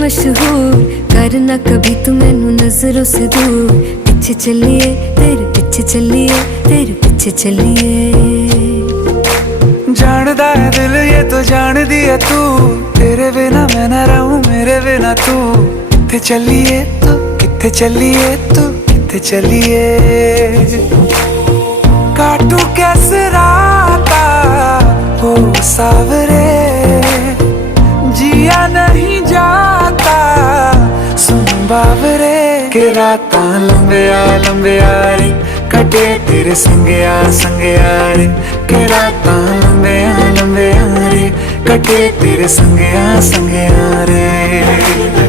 मशहूर, करना कभी तू मैनू नजरों से दूर। पीछे चलिए तेरे पीछे चलिए, तेरे पीछे चलिए। जानदा है दिल ये तो जान दिया तू, तेरे बिना मैं ना रहूं मेरे बिना तू। किथे चलिए तू, किथे चलिए तू, किथे चलिए। काटू कैसे राता हो सावरे, जिया नहीं जाता सुन बावरे। के रातां लंबिया लंबिया रे, कटे तेरे संगया संगया रे। के रातां लंबिया लंबिया रे, कटे तेरे संगया संगया रे।